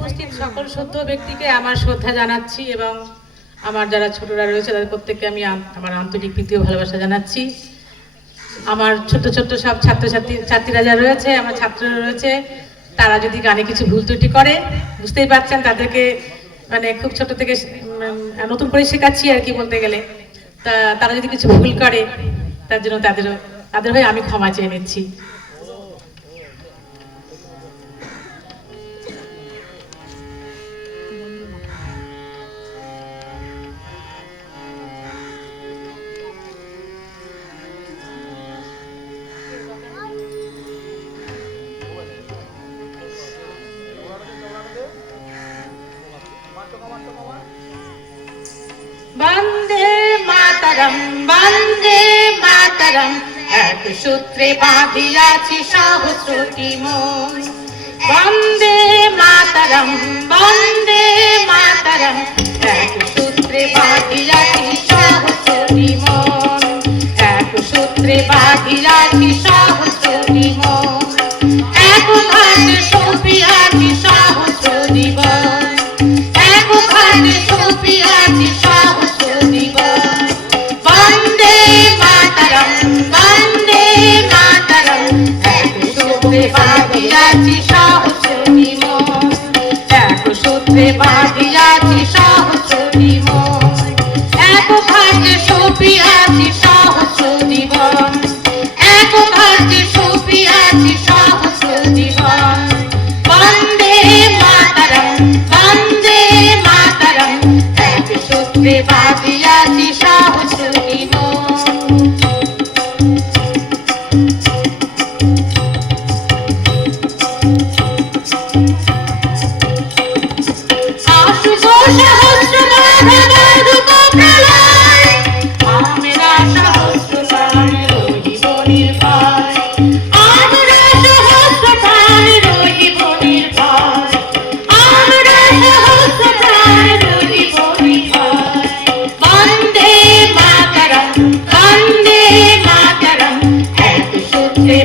উপস্থিত সকল শ্রদ্ধ ব্যক্তিকে আমার শ্রদ্ধা জানাচ্ছি এবং আমার যারা ছোটরা রয়েছে তাদের প্রত্যেককে আমি আমার আন্তরিক প্রীতি ও ভালোবাসা জানাচ্ছি। আমার ছোট ছোট সব ছাত্রীরা যারা রয়েছে, আমার ছাত্ররা রয়েছে, তারা যদি গানে কিছু ভুল ত্রুটি করে, বুঝতেই পারছেন তাদেরকে মানে খুব ছোট থেকে নতুন করে শেখাচ্ছি আর কি বলতে গেলে। তারা যদি কিছু ভুল করে তার জন্য তাদের হয়ে আমি ক্ষমা চেয়ে নিচ্ছি। বন্দে মাতরম বন্দে মাতরম, এক সূত্রে বাঁধিয়াছি সহস্রটি মন। বন্দে মাতরম বন্দে মাতরম, এক সূত্রে বাঁধিয়াছি সহস্রটি মন। এক সূত্রে বাঁধিয়াছি সহস্রটি মন, এক ভাগে সপিয়াছি সহস্র জীবন। এক ভাগে সপিয়াছি সহস্র জীবন। বন্দে মাতরম বন্দে মাতরম, এক সূত্রে বাঁধিয়াছি সহস্রটি মন। এক সূত্রে বাঁধিয়াছি সহস্রটি মন, এক ভাগে সপিয়াছি সহস্র জীবন। এক ভাগে সপিয়াছি সহস্র জীবন। বন্দে মাতরম বন্দে মাতরম, এক সূত্রে বাঁধিয়াছি সহস্রটি মন। আসুক সহস্র প্রলয়, আমরা সহস্র প্রাণে রহিব নির্ভয়। আমরা সহস্র প্রাণে রহিব নির্ভয়। আমরা সহস্র প্রাণে রহিব নির্ভয়। বন্দে মাতরম বন্দে মাতরম, এক সূত্রে